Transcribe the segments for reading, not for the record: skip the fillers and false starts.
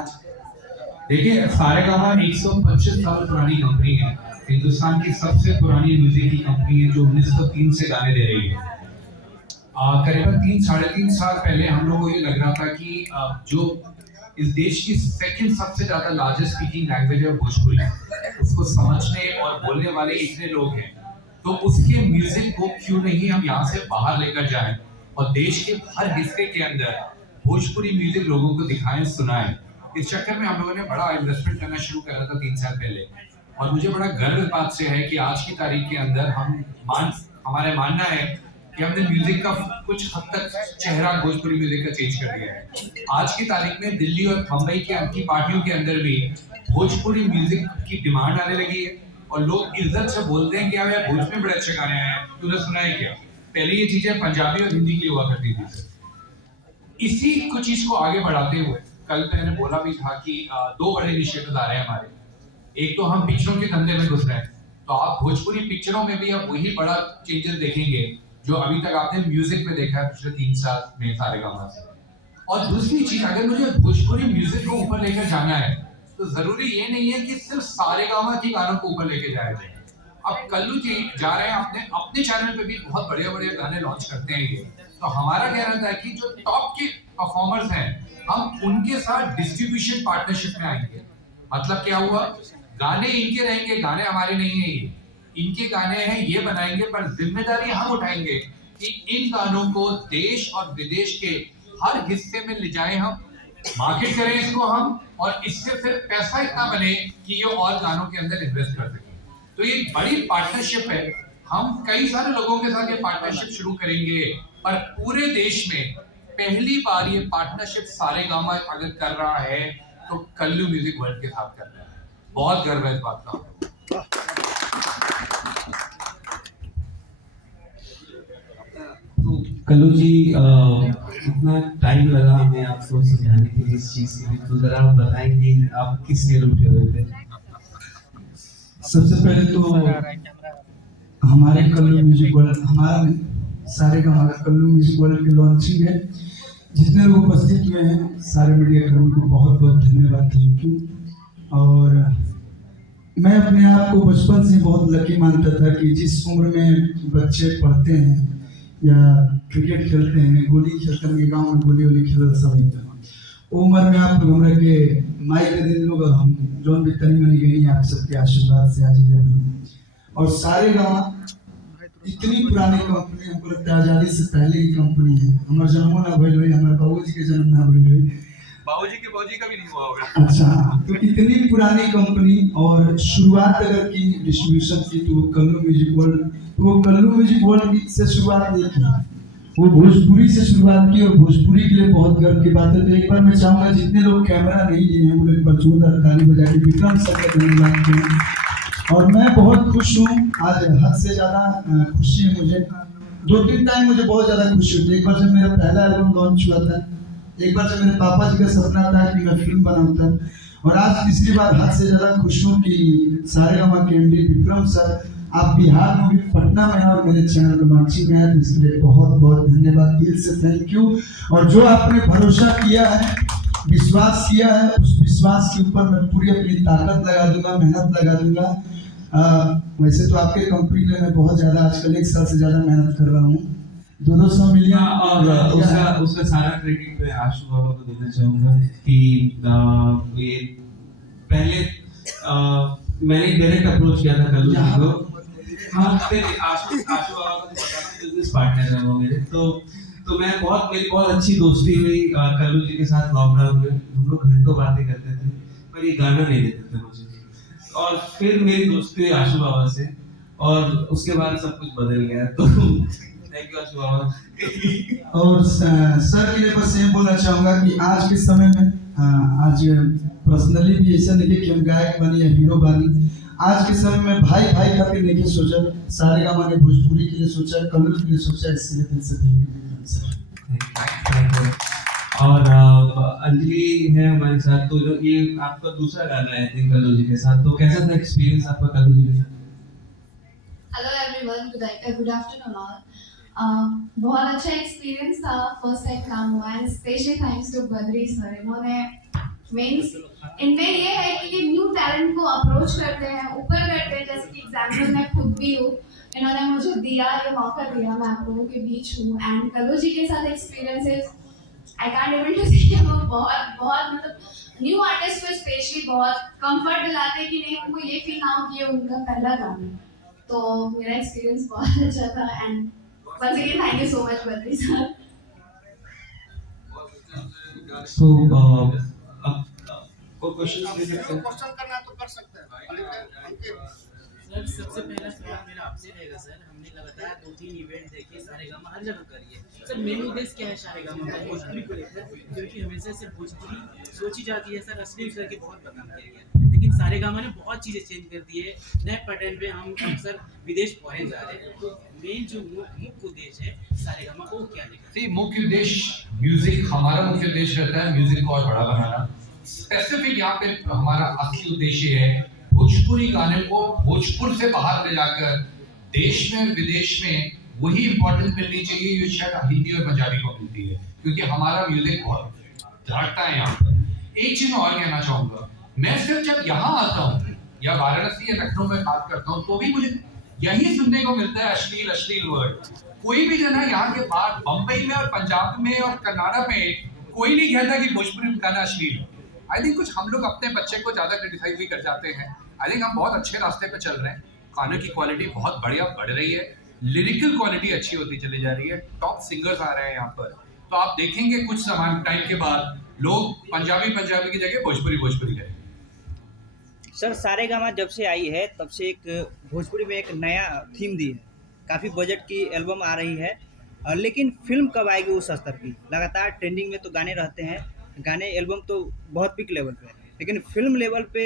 आज देखिए, सारेगामा 125 साल पुरानी कंपनी है। हिंदुस्तान की सबसे पुरानी म्यूजिक की कंपनी है जो 1903 से गाने दे रही है। करीबन 3 साढ़े 3 साल पहले हम लोगों को ये लग रहा था कि जो इस देश की सेकंड सबसे ज्यादा लार्जेस्ट स्पीकिंग लैंग्वेज है भोजपुरी, उसको समझने और बोलने वाले इतने लोग हैं, तो उसके म्यूजिक को क्यों नहीं हम यहाँ से बाहर लेकर जाएं और देश के हर हिस्से के अंदर भोजपुरी म्यूजिक लोगों को दिखाएं, सुनाएं। इस चक्कर में हम लोगों ने बड़ा इन्वेस्टमेंट करना शुरू करा था 3 साल पहले, और मुझे बड़ा गर्व इस बात से है कि आज की तारीख के अंदर हमारे मानना है कि हमने म्यूजिक का कुछ हद तक चेहरा भोजपुरी म्यूजिक का चेंज कर दिया है। आज की तारीख में दिल्ली और मुंबई की पार्टियों के अंदर भी भोजपुरी म्यूजिक की डिमांड आने लगी है और लोग इज्जत से बोलते हैं कि यार भोजपुरी में बड़े अच्छे गाने आए हैं, तूने सुना है क्या? पहले ये चीजें पंजाबी और हिंदी के लिए हुआ करती थी। इसी कुछ चीज को आगे बढ़ाते हुए कल मैंने बोला भी था कि 2 बड़े इनिशिएटिव आ रहे हैं हमारे। एक तो हम पिक्चरों के धंधे में घुस रहे हैं, तो आप भोजपुरी पिक्चरों में भी अब वही बड़ा चेंजेस देखेंगे जो अभी तक आपने म्यूजिक में देखा है पिछले 3 साल में सारेगामा से। और दूसरी चीज, अगर मुझे भोजपुरी म्यूजिक को ऊपर लेकर जाना है तो जरूरी ये नहीं है कि सिर्फ सारेगामा के गानों को ऊपर लेके जाया जाए। अब कल्लू जी जा रहे हैं अपने चैनल पे भी बहुत बढ़िया बढ़िया गाने लॉन्च करते हैं ये, तो हमारा कहना था कि जो टॉप के परफॉर्मर्स हैं हम उनके साथ डिस्ट्रीब्यूशन पार्टनरशिप में आएंगे। मतलब क्या हुआ, गाने इनके रहेंगे, गाने हमारे नहीं है, ये इनके गाने हैं, ये बनाएंगे, पर जिम्मेदारी हम उठाएंगे कि इन गानों को देश और विदेश के हर हिस्से में ले जाएं, हम मार्केट करें इसको हम, और इससे फिर पैसा इतना बने कि ये और गानों के अंदर इन्वेस्ट कर सकें। तो ये बड़ी पार्टनरशिप है। हम कई सारे लोगों के साथ ये पार्टनरशिप शुरू करेंगे, पर पूरे देश में पहली बार ये पार्टनरशिप सारेगामा अगर कर रहा है तो कल्लू म्यूजिक वर्ल्ड के साथ कर रहा है। बहुत गर्व है इस बात का। तो कल्लू जी, इतना टाइम लगा हमें आपको समझाने के लिए इस चीज के लिए, तो जरा आप बताएंगे आप किस लिए उठे हुए थे? सबसे पहले तो हमारे कल्लू म्यूजिक वर्ल्ड, हमारा सारेगामा कल्लू म्यूजिक वर्ल्ड के लॉन्चिंग है, जितने लोग उपस्थित हुए हैं सारे मीडिया कर्मी को बहुत बहुत धन्यवाद, थैंक यू। और मैं अपने आप को बचपन से बहुत लकी मानता था कि जिस उम्र में बच्चे पढ़ते हैं या क्रिकेट खेलते हैं, गोली खेलते हैं, गाँव में गोली वोली खेल सब उम्र में आप लोग हमरा के माई के दिन लोग हम जोन भी तनी मनी गई आप सबके आशीर्वाद से आज इधर हैं। और सारेगामा इतनी पुरानी कंपनी, हमको लगता है आजादी से पहले की कंपनी है। हमारे जन्मो ना भइल हुई, हमारे बाबूजी के जन्म ना भइल हुई, बाबूजी का भी नहीं हुआ होगा। अच्छा, तो इतनी पुरानी कंपनी और शुरुआत अगर की डिस्ट्रीब्यूशन की तो वो कल्लू म्यूजिक वर्ल्ड, वो कल्लू म्यूजिक वर्ल्ड से शुरुआत नहीं की, वो भोजपुरी से शुरुआत की, और भोजपुरी के लिए बहुत गर्व की बात है। तो एक बार मैं चाहूंगा जितने लोग कैमरा नहीं लिए हैं वो एक बार जोरदार ताली बजा के विक्रम सर का धन्यवाद करें। और मैं बहुत खुश हूँ, आज हद से ज़्यादा खुशी है मुझे। 2-3 टाइम मुझे बहुत ज़्यादा खुशी हुई। एक बार जब मेरा पहला एल्बम लॉन्च हुआ था, एक बार जब मेरे पापा जी का सपना था कि मैं फिल्म बनाऊँ, और आज तीसरी बार हद से ज़्यादा खुश हूँ कि सारेगामा के एमडी विक्रम सर आप बिहार में भी पटना में हैं और मेरे चैनल में लॉन्चिंग में है, तो इसके लिए बहुत बहुत धन्यवाद, दिल से थैंक यू। और जो आपने भरोसा किया है, विश्वास किया है, उस विश्वास के ऊपर मैं पूरी अपनी ताकत लगा दूंगा, मेहनत लगा दूंगा। वैसे तो आपके कंपनी में मैं बहुत ज़्यादा आजकल 1 साल से ज़्यादा मेहनत कर रहा हूँ, 200 मिलियन, और उसका सारा क्रेडिट मैं आशु बाबा को देना चाहूँगा कि ये पहले मैंने डायरेक्ट अप्रोच किया था कल्लू जी को। हाँ, आशु बाबा को बिजनेस पार्टनर है वो मेरे, तो मेरी बहुत अच्छी दोस्ती हुई कल्लू जी के साथ। लॉकडाउन में हम लोग घंटों बातें करते थे, पर ये गाना नहीं देते थे मुझे, और फिर मेरी दोस्ती हुई आशु बाबा से, और उसके बाद सब कुछ बदल गया। तो थैंक यू आशु बाबा। और सर के लिए बस ये बोलना चाहूँगा कि आज के समय में आज पर्सनली भी ऐसा नहीं है कि हम गायक बनी या हीरो बनी, आज के समय में भाई भाई खातिर नहीं सोचा, सारेगामा ने भोजपुरी के लिए सोचा, कल्लू के लिए सोचा, इसलिए दिल से थैंक यू। और अंजलि है हमारे साथ, तो जो ये आपका दूसरा गाना है थिंक कल्लू जी के साथ, तो कैसा था एक्सपीरियंस आपका कल्लू जी के साथ? Hello everyone, good afternoon all. बहुत अच्छा एक्सपीरियंस था, फर्स्ट टाइम काम हुआ, and special thanks to Badri sir, इन्होंने मीन्स इनमें ये है कि ये न्यू टैलेंट को अप्रोच करते हैं, ऊपर करते हैं। जैसे कि एग्जाम्पल मैं खुद भी हूँ, इन्होंने मुझे दिया, ये मौका दिया, मैं आप लोगों के बीच हूँ। एंड कल्लू जी के साथ experiences I can't even to say वो बहुत बहुत मतलब न्यू आर्टिस्ट को स्पेशली बहुत कंफर्ट दिलाते हैं कि नहीं, उनको ये फील ना हो कि ये उनका पहला गाना है। तो मेरा एक्सपीरियंस बहुत अच्छा था। And once again thank you so much Badri sir. So, कोई क्वेश्चन ले सकते हैं? क्वेश्चन करना है तो कर सकते हैं। सर सबसे पहला सवाल मेरा आपसे रहेगा सर, हमने लगातार 2-3 इवेंट देखे, सारेगामा हर जगह करी है सर, मेन उद्देश्य क्या है सारेगामा का भोजपुरी को लेकर? क्योंकि हमेशा से भोजपुरी सोची जाती है सर अश्लील करके बहुत बदनाम किया गया, लेकिन सारेगामा ने बहुत चीज़ें चेंज कर दी है। नए पैटर्न पे हम अक्सर विदेश फॉरेन जा रहे हैं, तो मेन जो मुख्य उद्देश्य है सारेगामा को क्या लेकर? मुख्य उद्देश्य म्यूजिक, हमारा मुख्य उद्देश्य रहता है म्यूजिक को और बड़ा बनाना। स्पेसिफिक यहाँ पे हमारा असली उद्देश्य है भोजपुरी गाने को भोजपुर से बाहर ले जाकर देश में विदेश में वही इम्पोर्टेंस मिलनी चाहिए जो शायद हिंदी और पंजाबी को मिलती है, क्योंकि हमारा म्यूजिक बहुत धड़कता है यहाँ पर। एक चीज और कहना चाहूंगा, मैं सिर्फ जब यहाँ आता हूँ या वाराणसी या लखनऊ में बात करता हूँ तो भी मुझे यही सुनने को मिलता है अश्लील अश्लील वर्ड। कोई भी जन है यहाँ के बाहर बम्बई में और पंजाब में और कर्नाटक में कोई नहीं कहता कि भोजपुरी गाना अश्लील हो। आई थिंक कुछ हम लोग अपने बच्चे को ज्यादा क्रिटिसाइज भी कर जाते हैं। आई थिंक हम बहुत अच्छे रास्ते पे चल रहे हैं, गानों की क्वालिटी बहुत बढ़िया बढ़ रही है, लिरिकल क्वालिटी अच्छी होती चली जा रही है, टॉप सिंगर्स आ रहे हैं यहाँ पर। तो आप देखेंगे कुछ समय टाइम के बाद लोग पंजाबी की जगह भोजपुरी करेंगे। सर सारेगामा जब से आई है तब से एक भोजपुरी में एक नया थीम दी है, काफ़ी बजट की एल्बम आ रही है, लेकिन फिल्म कब आएगी उस स्तर की? लगातार ट्रेंडिंग में तो गाने रहते हैं, गाने एल्बम तो बहुत पिक लेवल पे है, लेकिन फिल्म लेवल पे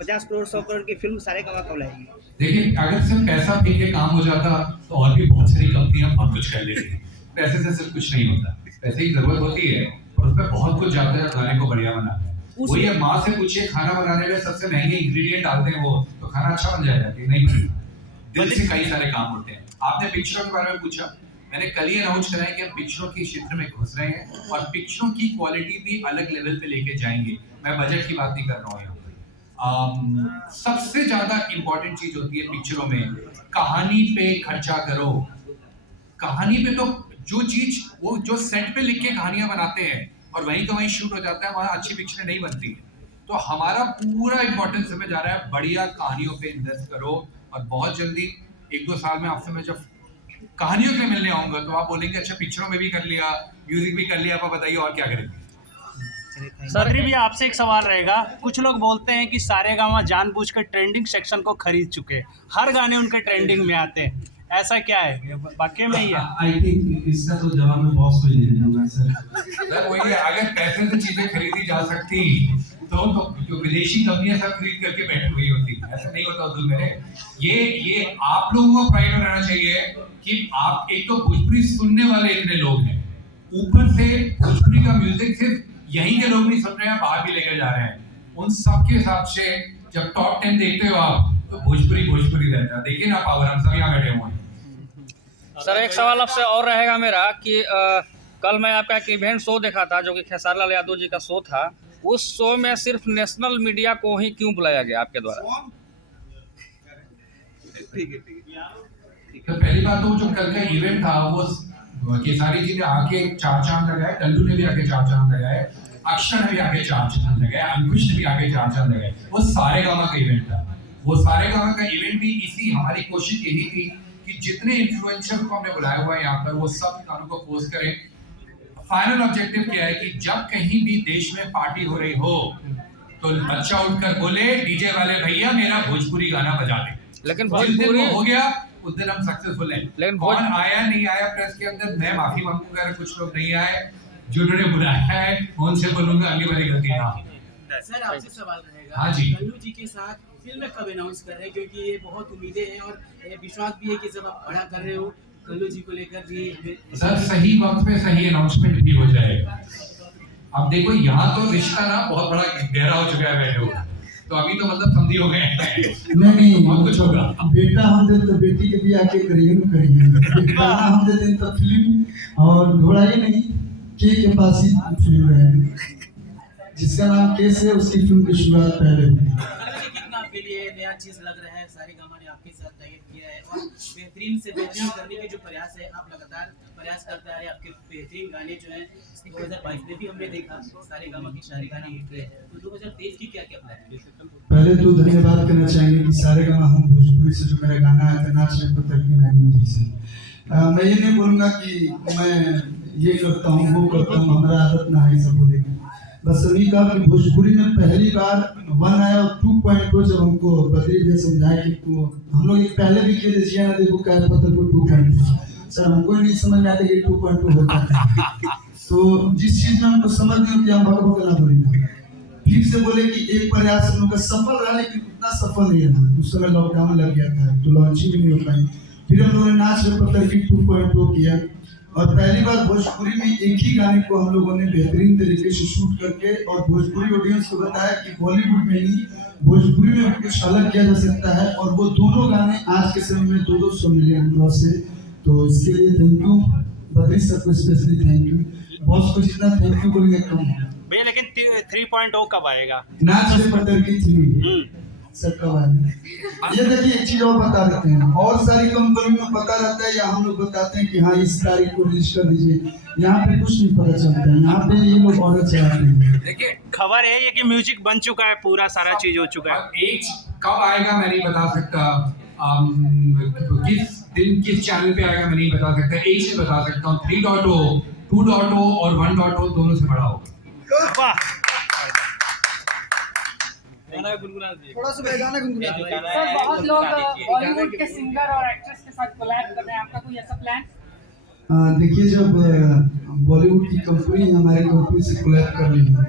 50 करोड़ 100 करोड़ की फिल्म सारेगामा कब लाएगी? देखिए, अगर सिर्फ पैसा पी के काम हो जाता तो और भी बहुत सारी कंपनियां बहुत कुछ कर लेती। पैसे से सिर्फ कुछ नहीं होता, पैसे की जरूरत होती है और उसमें बहुत कुछ जाता है गाने को बढ़िया बनाने में। वही है, माँ से पूछिए खाना बनाने में सबसे महंगे इंग्रेडिएंट डालते हैं वो, तो खाना अच्छा बन जाएगा कि नहीं बनेगा? दिल से कई सारे काम होते हैं। आपने पिक्चरों के बारे में पूछा, मैंने कल ही अनाउंस करा है कि हम पिक्चरों के क्षेत्र में घुस रहे हैं और पिक्चरों की क्वालिटी भी अलग लेवल पे लेके जाएंगे। मैं बजट की बात नहीं कर रहा हूँ यहाँ पे। सबसे ज्यादा इंपॉर्टेंट चीज होती है पिक्चरों में, कहानी पे खर्चा करो। कहानी पे तो जो चीज वो जो सेट पे लिख के कहानियां बनाते हैं और वहीं का वहीं शूट हो जाता है, वहां अच्छी पिक्चरें नहीं बनती है। तो हमारा पूरा इंपॉर्टेंस हमें जा रहा है बढ़िया कहानियों पे इन्वेस्ट करो। और बहुत जल्दी 1-2 साल में आपसे मैं जब कहानियों पे मिलने आऊंगा तो आप बोलेंगे अच्छा पिक्चरों में भी कर लिया, म्यूजिक भी कर लिया, आप बताइए और क्या करेंगे। बद्री भैया आपसे एक सवाल रहेगा, कुछ लोग बोलते हैं कि सारेगामा जानबूझकर ट्रेंडिंग सेक्शन को खरीद चुके हैं, हर गाने उनके ट्रेंडिंग में आते हैं, ऐसा क्या है? वाकई में ही है? आई थिंक इसका तो जवाब मैं बॉस को ही दे देता हूँ सर। वही है, अगर पैसे से चीजें खरीदी जा सकती तो जो विदेशी कंपनियां सब खरीद करके बैठी हुई होती, ऐसा नहीं होता अब्दुल मेरे। ये आप लोगों को प्राइड रहना चाहिए कि आप एक तो भोजपुरी सुनने वाले इतने लोग हैं, ऊपर से भोजपुरी का म्यूजिक सिर्फ यहीं के लोग नहीं सुन रहे हैं, बाहर भी लेकर जा रहे हैं। उन सब के हिसाब से जब टॉप 10 देखते हो आप तो भोजपुरी रहता है। देखिए ना पावर, हम सब यहाँ बैठे हुए हैं। सर एक सवाल आपसे और रहेगा मेरा कि कल मैं आपका एक इवेंट शो देखा था जो कि खेसारी लाल यादव जी का शो था, उस शो में सिर्फ नेशनल मीडिया को ही क्यों बुलाया गया आपके द्वारा? तो पहली बात तो जो कल का इवेंट था वो खेसारी जी ने आके 4 चांद लगाए, कल्लू ने भी आके 4 चांद लगाए, अक्षर ने भी आके 4 चांद लगाए, अंकुश ने भी आके 4 चांद लगाए। वो सारेगामा का इवेंट था। वो सारेगामा का इवेंट भी इसी हमारी कोशिश यही थी कि जितने इन्फ्लुएंसर को हमने बुलाया हुआ है यहाँ पर वो सब गानों को पोस्ट करें। फाइनल ऑब्जेक्टिव क्या है कि जब कहीं भी देश में पार्टी हो रही हो तो बच्चा उठकर बोले डीजे वाले भैया मेरा भोजपुरी गाना बजा दे। लेकिन जिस दिन भोजपुरी वो हो गया उस दिन हम सक्सेसफुल हैं। लेकिन कौन आया नहीं आया प्रेस के अंदर मैं माफी मांगूंगा, अगर कुछ लोग नहीं आए जिन्होंने बुलाया है उनसे बोलूंगा अगली बारी गलती ना। सर आपसे सवाल रहेगा, हाँ जी। कल्लू जी के साथ फिल्म कब अनाउंस कर रहे हैं? क्योंकि ये बहुत उम्मीदें हैं और ये विश्वास भी है कि जब आप बड़ा कर रहे हो कल्लू जी को लेकर भी सर सही वक्त पे सही अनाउंसमेंट भी हो जाएगा। अब देखो यहाँ तो रिश्ता ना बहुत बड़ा गहरा हो चुका है बैठे हो, तो अभी तो मतलब समझी हो गए हैं। नहीं बहुत कुछ होगा। बेटा हम दे तो बेटी के भी आके करिए न करिए, गाना हम दे दें तो फिल्म और घोड़ाई नहीं के पास ही फिल्म रहेगी। जिसका नाम केस है, उसकी फिल्म की शुरुआत पहले हुई। कितना आपके लिए नया चीज लग रहा है, सारे गामा ने आपके साथ टाइप किया है और बेहतरीन से बेहतरीन करने के जो प्रयास है, आप लगातार प्रयास करते आ रहे हैं। आपके बेहतरीन गाने जो हैं 2022 में भी हमने देखा, सारे गामा के सारे गाने हिट रहे। तो 2023 की क्या क्या प्लान है? पहले तो धन्यवाद करना चाहेंगे कि सारे गामा हम भोजपुरी से जो मेरा गाना आया था नाच रे पत्थर की नागिन जी से, मैं ये नहीं बोलूँगा कि मैं ये करता हूँ वो करता हूँ, हमारा आदत ना है सब बोलेंगे। बस अभी कहा कि भोजपुरी में पहली बार 1 आया और 2.0 जब हमको बद्री जी समझाया कि हम लोग पहले भी किए थे जिया ना देखो क्या पत्थर को 2.0, सर हमको नहीं समझ में आता कि 2.0 होता है। तो जिस चीज में हमको समझ नहीं होती हम भग भग ना बोलेंगे, फिर से बोले कि एक प्रयास हम लोग का सफल रहा लेकिन उतना सफल नहीं रहा। उस समय लॉकडाउन लग गया था तो लॉन्चिंग भी नहीं हो पाई। फिर हम लोगों ने नाच रे पत्थर की 2.0 किया और पहली बार भोजपुरी में एक ही गाने को हम लोगों ने बेहतरीन तरीके से शूट करके और भोजपुरी ऑडियंस को बताया कि बॉलीवुड में ही भोजपुरी में भी कुछ अलग किया जा सकता है। और वो दोनों गाने आज के समय में 200 मिलियन क्रॉस है। तो इसके लिए थैंक यू बद्री सर को, स्पेशली थैंक यू। बॉस को जितना थैंक यू बोलेंगे कम है। भैया लेकिन 3.0 कब आएगा? नाच रे पत्थर की 3 सर कब आएगा? ये देखिए एक चीज और बता देते हैं, और सारी कंपनी में पता रहता है या हम लोग बताते हैं कि हाँ इस तारीख को रिलीज कर दीजिए, यहाँ पे कुछ नहीं पता चलता है। यहाँ पे ये लोग ऑर्डर चलाते हैं। देखिए खबर है ये कि म्यूजिक बन चुका है, पूरा सारा चीज हो चुका है। अब एक कब आएगा मैं नहीं बता सकता, किस दिन किस चैनल पे आएगा मैं नहीं बता सकता। एक से बता सकता हूँ 3.0, 2.0 और 1.0 दोनों से बड़ा होगा। वाह थोड़ा सा गाना गुनगुना दो। सर बहुत लोग बॉलीवुड के सिंगर और एक्ट्रेस के साथ कोलैब कर रहे हैं, आपका कोई ऐसा प्लान? देखिए जब बॉलीवुड की कंपनी हमारे कंपनी से कोलैब कर रही है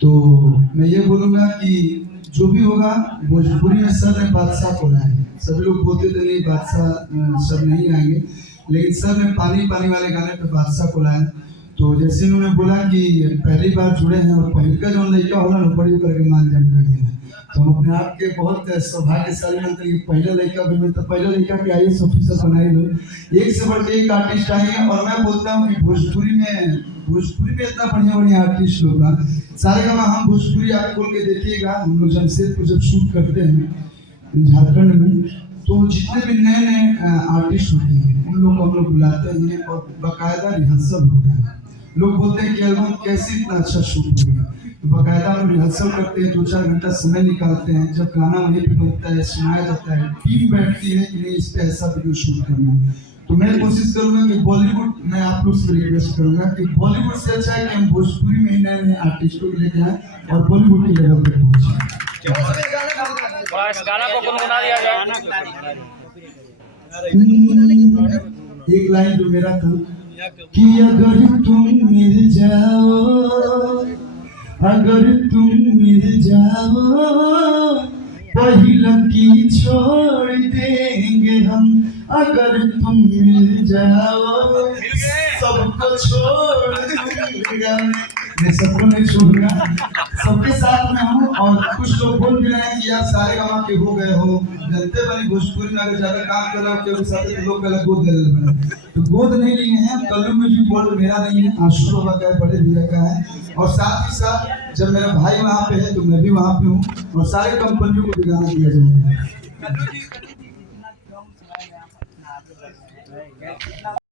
तो मैं ये बोलूँगा कि जो भी होगा भोजपुरी में सर ने बादशाह को लाए। सभी लोग बोलते थे नहीं बादशाह सर नहीं आएंगे, लेकिन सर ने पानी पानी वाले गाने पे बादशाह को लाए। तो जैसे उन्होंने बोला कि पहली बार जुड़े हैं और पहले का जो लड़का होला ना बड़ी करके मान जानकारी है, तो हम अपने आप के बहुत सौभाग्यशाली मानते हैं कि पहले लड़का भी में तो पहले लड़का के आईएएस ऑफिसर बनाए लोग, एक से बढ़ के एक आर्टिस्ट आएंगे। और मैं बोलता हूँ कि भोजपुरी में इतना बढ़िया बढ़िया आर्टिस्ट लोग हैं। सारे गाना हम भोजपुरी आप खोल के देखिएगा, हम लोग जमशेदपुर जब शूट करते हैं झारखंड में तो जितने भी नए नए आर्टिस्ट होते हैं उन लोग को हम लोग बुलाते हैं और बाकायदा रिहर्सल होता है। लोग बोलते हैं कि एल्बम कैसे इतना अच्छा शूट हो गया, तो बाकायदा हम रिहर्सल करते हैं, 2-4 घंटा समय निकालते हैं। जब गाना वहीं पे बनता है सुनाया जाता है, टीम बैठती है कि नहीं इस पे ऐसा वीडियो शूट करना है। तो मैं कोशिश करूंगा कि बॉलीवुड, मैं आप लोग से रिक्वेस्ट करूंगा कि बॉलीवुड से अच्छा है कि हम भोजपुरी में ही नए नए आर्टिस्टों को लेके आए और बॉलीवुड की लेवल पे पहुंचे। थोड़ा इस गाना को गुनगुना दिया जाए। एक लाइन जो मेरा था कि अगर तुम मिल जाओ, अगर तुम मिल जाओ पहिला की छोड़ देंगे हम, अगर तुम मिल जाओ सबको छोड़ दूंगा। मैं सबको नहीं छोड़ूंगा, सबके साथ में हूँ। और कुछ लोग बोल भी रहे हैं कि यार सारे गाँव के हो गए हो, जनते बनी भोजपुरी में अगर ज्यादा काम कर रहा हूँ के साथ लोग गलत गोद ले लेते। तो गोद नहीं लिए हैं, कल्लू म्यूजिक वर्ल्ड मेरा नहीं है, आशु बाबा का है, बड़े भैया का है। और साथ ही साथ जब मेरा भाई वहाँ पे है तो मैं भी वहाँ पे हूँ और सारे कंपनियों को भी गाना दिया जाएगा।